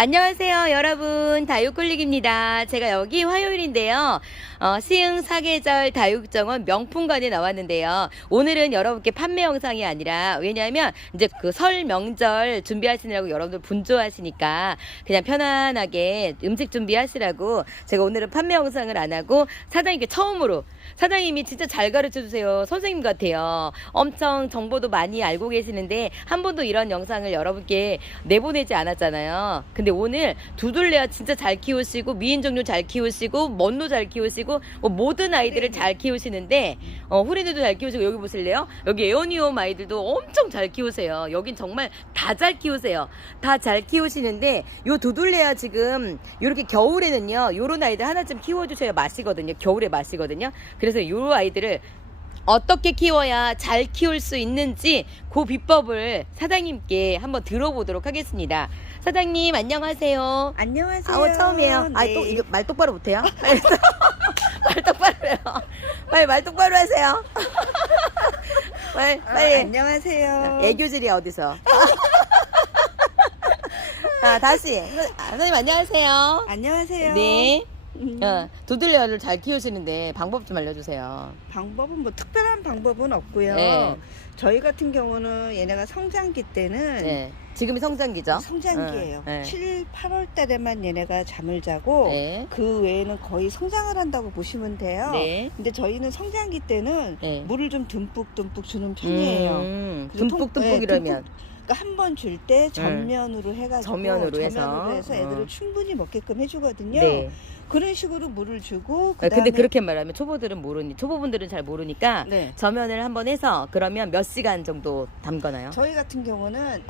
안녕하세요 여러분, 다육클릭입니다. 제가 여기 화요일인데요, 시흥 사계절 다육정원 명품관에 나왔는데요, 오늘은 여러분께 판매 영상이 아니라, 왜냐하면 이제 그 설 명절 준비하시느라고 여러분들 분주하시니까 그냥 편안하게 음식 준비하시라고 제가 오늘은 판매 영상을 안 하고 사장님께 처음으로, 사장님이 진짜 잘 가르쳐 주세요. 선생님 같아요. 엄청 정보도 많이 알고 계시는데 한 번도 이런 영상을 여러분께 내보내지 않았잖아요. 근데 오늘 두들레아 진짜 잘 키우시고, 미인종류 잘 키우시고, 먼로 잘 키우시고, 모든 아이들을 잘 키우시는데, 후리들도 잘 키우시고, 여기 보실래요? 여기 에어니움 아이들도 엄청 잘 키우세요. 여긴 정말 다 잘 키우세요. 다 잘 키우시는데, 요 두들레아 지금 요렇게 겨울에는요, 요런 아이들 하나쯤 키워주셔야 맛이거든요. 겨울에 맛이거든요. 그래서 요 아이들을 어떻게 키워야 잘 키울 수 있는지 그 비법을 사장님께 한번 들어보도록 하겠습니다. 사장님 안녕하세요. 안녕하세요. 처음이에요. 네. 또 이거 말 똑바로 못해요? 말 똑바로 해요. 빨리 말 똑바로 하세요. 빨리. 안녕하세요. 애교질이 어디서? 다시. 선생님 안녕하세요. 안녕하세요. 네. 두들레아를 잘 키우시는데 방법 좀 알려주세요. 방법은 뭐 특별한 방법은 없고요. 네. 저희 같은 경우는 얘네가 성장기 때는 네. 지금이 성장기죠? 성장기예요. 네. 7, 8월 달에만 얘네가 잠을 자고 네. 그 외에는 거의 성장을 한다고 보시면 돼요. 네. 근데 저희는 성장기 때는 네. 물을 좀 듬뿍 주는 편이에요. 그래서 듬뿍듬뿍이라면 그러니까 한 번 줄 때 전면으로 해가지고 전면으로 해서 해서. 애들을 충분히 먹게끔 해주거든요. 네. 그런 식으로 물을 주고 근데 그렇게 말하면 초보분들은 잘 모르니까 네. 저면을 한번 해서 그러면 몇 시간 정도 담거나요? 저희 같은 경우는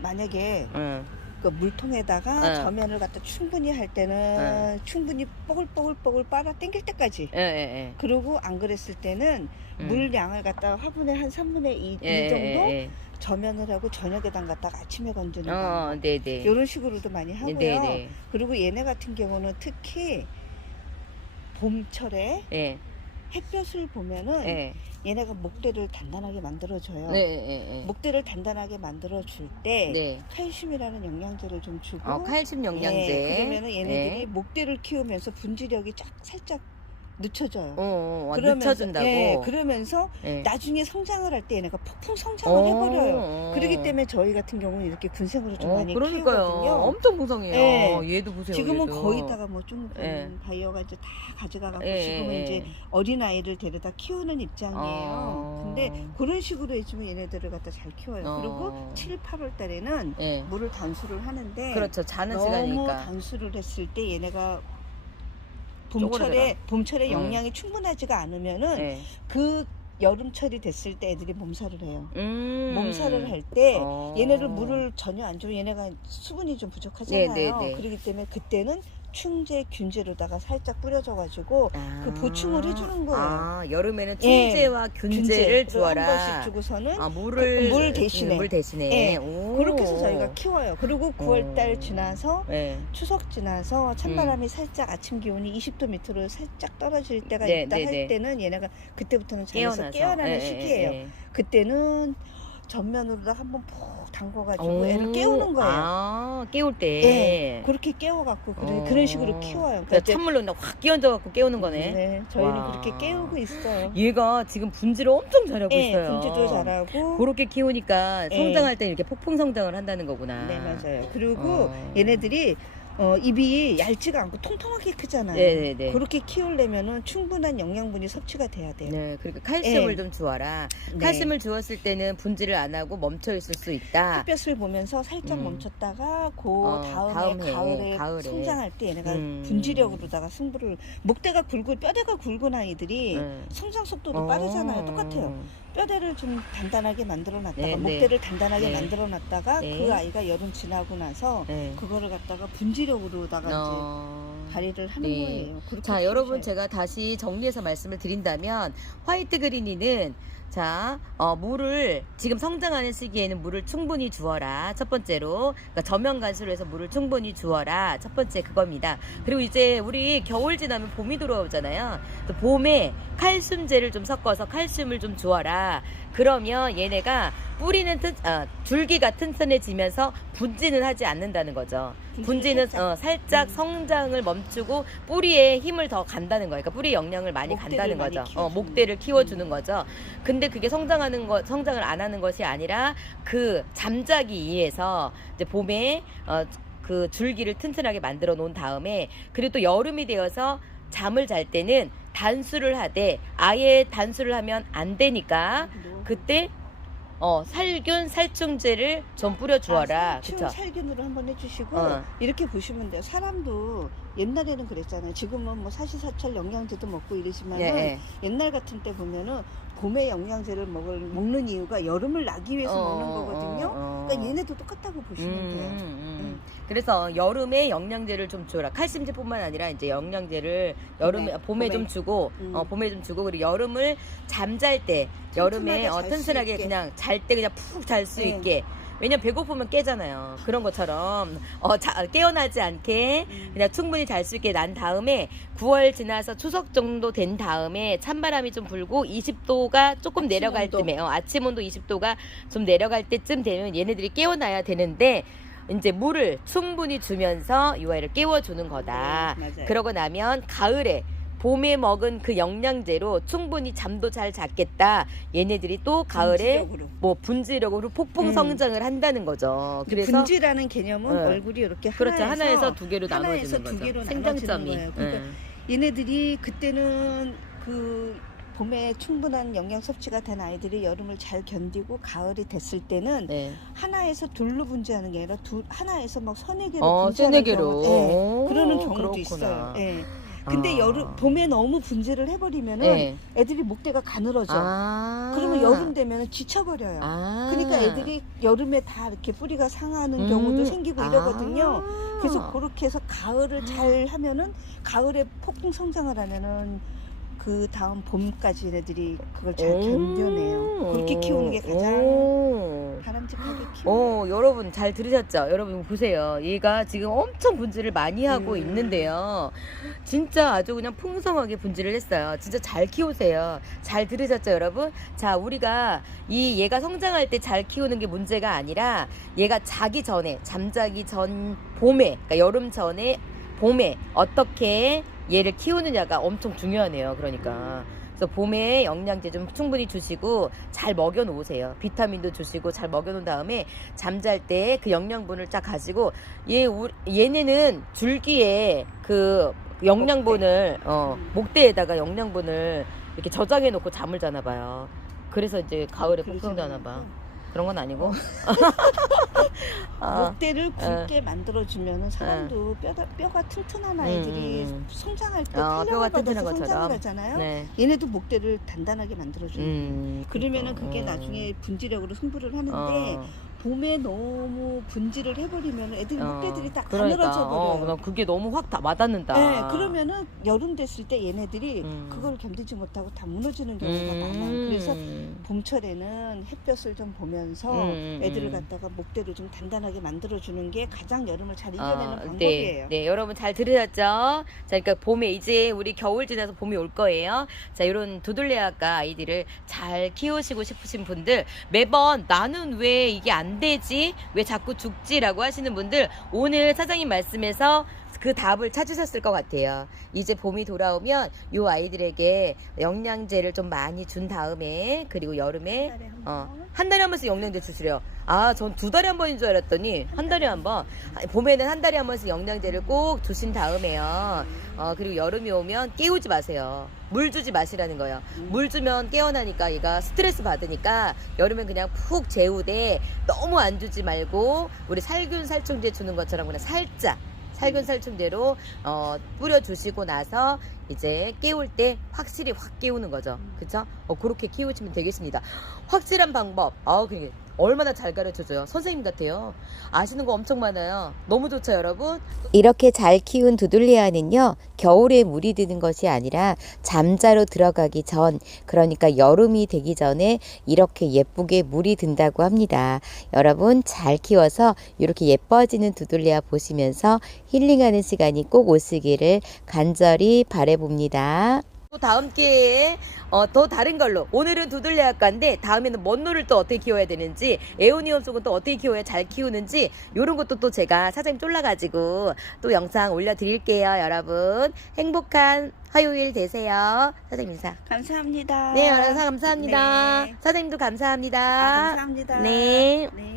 만약에 응. 그 물통에다가 응. 저면을 갖다 충분히 할 때는 충분히 뽀글뽀글 빨아 당길 때까지. 예. 그리고 안 그랬을 때는 물 양을 갖다가 화분에 한 3분의 2 정도 저면을 하고 저녁에다 갖다가 아침에 건드는 거. 네네. 이런 식으로도 많이 하고요. 네네. 그리고 얘네 같은 경우는 특히 봄철에 예. 햇볕을 보면은 예. 얘네가 목대를 단단하게 만들어줘요. 네. 목대를 단단하게 만들어줄 때 네. 칼슘이라는 영양제를 좀 주고 칼슘 영양제. 그러면은 얘네들이 목대를 키우면서 분지력이 살짝 늦춰져요. 늦춰준다고. 그러면서 예. 나중에 성장을 할 때 얘네가 폭풍 성장을 해버려요. 그렇기 때문에 저희 같은 경우는 이렇게 군생으로 좀 많이 그러니까요. 키우거든요. 엄청 풍성해요. 네. 얘도 보세요. 지금은 얘도. 거의다가 뭐 좀 예. 바이어가 이제 다 가져가갖고 예, 지금은 예. 이제 어린 아이를 데려다 키우는 입장이에요. 근데 그런 식으로 해주면 얘네들을 갖다 잘 키워요. 그리고 7, 8월 달에는 예. 물을 단수를 하는데 그렇죠. 자는 너무 시간이니까. 단수를 했을 때 얘네가 쪼그라들어. 봄철에 영양이 충분하지가 않으면은 예. 그 여름철이 됐을 때 애들이 몸살을 해요. 몸살을 할 때 어. 얘네를 물을 전혀 안 주면 얘네가 수분이 좀 부족하잖아요. 네. 그렇기 때문에 그때는 충제, 균제로다가 살짝 뿌려줘가지고 그 보충을 해주는 거예요. 여름에는 충제와 균제를 한 주어라. 번씩 주고서는 물 대신에. 물 대신에. 오. 그렇게 해서 저희가 키워요. 그리고 9월달 지나서 네. 추석 지나서 찬바람이 살짝 아침 기온이 20도 밑으로 살짝 떨어질 때가 네, 있다 네, 할 네. 때는 얘네가 그때부터는 잠에서 깨어나서. 깨어나는 시기예요. 예. 그때는 전면으로다 한번 푹 담궈가지고 애를 깨우는 거예요. 깨울 때. 네, 그렇게 깨워갖고 그런 식으로 키워요. 그러니까 찬물로 확 끼얹어갖고 깨우는 거네. 네, 저희는 와. 그렇게 깨우고 있어요. 얘가 지금 분지를 엄청 잘하고 네, 있어요. 분지도 잘하고. 그렇게 키우니까 네. 성장할 때 이렇게 폭풍 성장을 한다는 거구나. 네, 맞아요. 그리고 얘네들이 입이 얇지가 않고 통통하게 크잖아요. 네네네. 그렇게 키우려면은 충분한 영양분이 섭취가 돼야 돼요. 네, 그러니까 칼슘을 네. 좀 주어라. 네. 칼슘을 주었을 때는 분지를 안 하고 멈춰 있을 수 있다. 햇볕을 보면서 살짝 멈췄다가 다음에 가을에 성장할 때 얘네가 분지력으로다가 승부를 목대가 굵고 뼈대가 굵은 아이들이 성장 속도도 빠르잖아요. 똑같아요. 뼈대를 좀 단단하게 만들어 놨다가 목대를 단단하게 만들어 놨다가 그 아이가 여름 지나고 나서 그거를 갖다가 분지력으로다가 이제 발휘를 하는 거예요. 자, 여러분 제가 다시 정리해서 말씀을 드린다면 화이트 그린이는 자, 물을 지금 성장하는 시기에는 물을 충분히 주어라. 첫 번째로. 그러니까 저면 간수로 해서 물을 충분히 주어라. 첫 번째 그겁니다. 그리고 이제 우리 겨울 지나면 봄이 들어오잖아요. 또 봄에 칼슘제를 좀 섞어서 칼슘을 좀 주어라. 그러면 얘네가 뿌리는 줄기가 튼튼해지면서 분지는 하지 않는다는 거죠. 분지는 살짝 성장을 멈추고 뿌리에 힘을 더 간다는 거예요. 그러니까 뿌리 영양을 많이 간다는 거죠. 목대를 키워주는 거죠. 근데 그게 성장을 안 하는 것이 아니라 그 잠자기 위해서 이제 봄에 그 줄기를 튼튼하게 만들어 놓은 다음에, 그리고 또 여름이 되어서 잠을 잘 때는 단수를 하되, 아예 단수를 하면 안 되니까 그때 살균 살충제를 좀 뿌려주어라. 그쵸? 살균으로 한번 해주시고 이렇게 보시면 돼요. 사람도 옛날에는 그랬잖아요. 지금은 뭐 사시사철 영양제도 먹고 이러지만 옛날 같은 때 보면은 봄에 영양제를 먹는 이유가 여름을 나기 위해서 먹는 거거든요. 그러니까 얘네도 똑같다고 보시면 돼요. 그래서 여름에 영양제를 좀 줘라. 칼슘제뿐만 아니라 이제 영양제를 봄에 좀 주고, 봄에 좀 주고, 그리고 여름을 잠잘 때 여름에 튼튼하게 그냥 잘 때 그냥 푹 잘 수 있게. 왜냐면 배고프면 깨잖아요. 그런 것처럼 깨어나지 않게 그냥 충분히 잘 수 있게 난 다음에 9월 지나서 추석 정도 된 다음에 찬바람이 좀 불고 20도가 조금 내려갈 때에 아침 온도 20도가 좀 내려갈 때쯤 되면 얘네들이 깨어나야 되는데, 이제 물을 충분히 주면서 이 아이를 깨워주는 거다. 그러고 나면 가을에 봄에 먹은 그 영양제로 충분히 잠도 잘 잤겠다. 얘네들이 또 가을에 분지력으로 폭풍 성장을 한다는 거죠. 그래서 분지라는 개념은 얼굴이 이렇게 하나에서 두 개로 나눠지는 거죠. 생장점이. 그러니까 얘네들이 그때는 그 봄에 충분한 영양 섭취가 된 아이들이 여름을 잘 견디고 가을이 됐을 때는 하나에서 둘로 분지하는 게 아니라 하나에서 막 서너 개로 분지하는 경우, 그러는 경우도 있어요. 근데 봄에 너무 분지를 해버리면은 애들이 목대가 가늘어져. 그러면 여름 되면 지쳐버려요. 그러니까 애들이 여름에 다 이렇게 뿌리가 상하는 경우도 생기고 이러거든요. 그래서 그렇게 해서 가을을 잘 하면은, 가을에 폭풍 성장을 하면은 그 다음 봄까지 얘네들이 그걸 잘 견뎌내요. 그렇게 키우는 게 가장 바람직하게 키워요. 여러분 잘 들으셨죠? 여러분 보세요. 얘가 지금 엄청 분지를 많이 하고 있는데요. 진짜 아주 그냥 풍성하게 분지를 했어요. 진짜 잘 키우세요. 잘 들으셨죠, 여러분? 자, 우리가 얘가 성장할 때 잘 키우는 게 문제가 아니라, 얘가 자기 전에, 잠자기 전 봄에, 그러니까 여름 전에 봄에 어떻게 얘를 키우느냐가 엄청 중요하네요. 그러니까 그래서 봄에 영양제 좀 충분히 주시고 잘 먹여 놓으세요. 비타민도 주시고 잘 먹여 놓은 다음에 잠잘 때 그 영양분을 쫙 가지고, 얘네는 줄기에 그 영양분을 목대에다가 영양분을 이렇게 저장해 놓고 잠을 자나 봐요. 그래서 이제 가을에 폭풍 자나 봐. 그런 건 아니고. 목대를 굵게 만들어주면 사람도 뼈가 튼튼한 아이들이 성장할 때 뼈가 튼튼한 성장을 것처럼 하잖아요. 얘네도 목대를 단단하게 만들어주는 거예요. 그러면은 그게 나중에 분지력으로 승부를 하는데, 봄에 너무 분지를 해버리면 애들 목대들이 다 가늘어져 버려요. 그게 너무 확 다 와닿는다. 그러면은 여름 됐을 때 얘네들이 그걸 견디지 못하고 다 무너지는 경우가 많아요. 그래서 봄철에는 햇볕을 좀 보면서 애들을 갖다가 목대를 좀 단단하게 만들어주는 게 가장 여름을 잘 이겨내는 방법이에요. 네, 여러분 잘 들으셨죠? 자, 그러니까 봄에 이제 우리 겨울 지나서 봄이 올 거예요. 자, 이런 두들레아가 아이들을 잘 키우시고 싶으신 분들, 매번 나는 왜 이게 안 되지? 왜 자꾸 죽지라고 하시는 분들, 오늘 사장님 말씀에서 그 답을 찾으셨을 것 같아요. 이제 봄이 돌아오면 요 아이들에게 영양제를 좀 많이 준 다음에, 그리고 여름에 한 달에 한 번씩 영양제 주시래요. 전 2달에 한 번인 줄 알았더니 한 달에 한 번. 봄에는 한 달에 한 번씩 영양제를 꼭 주신 다음에요. 그리고 여름이 오면 깨우지 마세요. 물 주지 마시라는 거예요. 물 주면 깨어나니까 얘가 스트레스 받으니까 여름엔 그냥 푹 재우되, 너무 안 주지 말고 우리 살균 살충제 주는 것처럼 그냥 살짝 살균 살충제로 뿌려주시고 나서 이제 깨울 때 확실히 확 깨우는 거죠. 그쵸? 그렇게 키우시면 되겠습니다. 확실한 방법. 얼마나 잘 가르쳐줘요. 선생님 같아요. 아시는 거 엄청 많아요. 너무 좋죠, 여러분? 이렇게 잘 키운 두들리아는요, 겨울에 물이 드는 것이 아니라 잠자로 들어가기 전, 그러니까 여름이 되기 전에 이렇게 예쁘게 물이 든다고 합니다. 여러분 잘 키워서 이렇게 예뻐지는 두들리아 보시면서 힐링하는 시간이 꼭 오시기를 간절히 바라봅니다. 또 다음 기회에 더 다른 걸로, 오늘은 두들레아과인데 다음에는 먼노를 또 어떻게 키워야 되는지, 에오니엄 속은 또 어떻게 키워야 잘 키우는지, 요런 것도 또 제가 사장님 쫄라가지고 또 영상 올려드릴게요. 여러분 행복한 화요일 되세요. 사장님 인사. 감사합니다. 네, 여러분 감사합니다. 네. 사장님도 감사합니다. 감사합니다. 네. 네.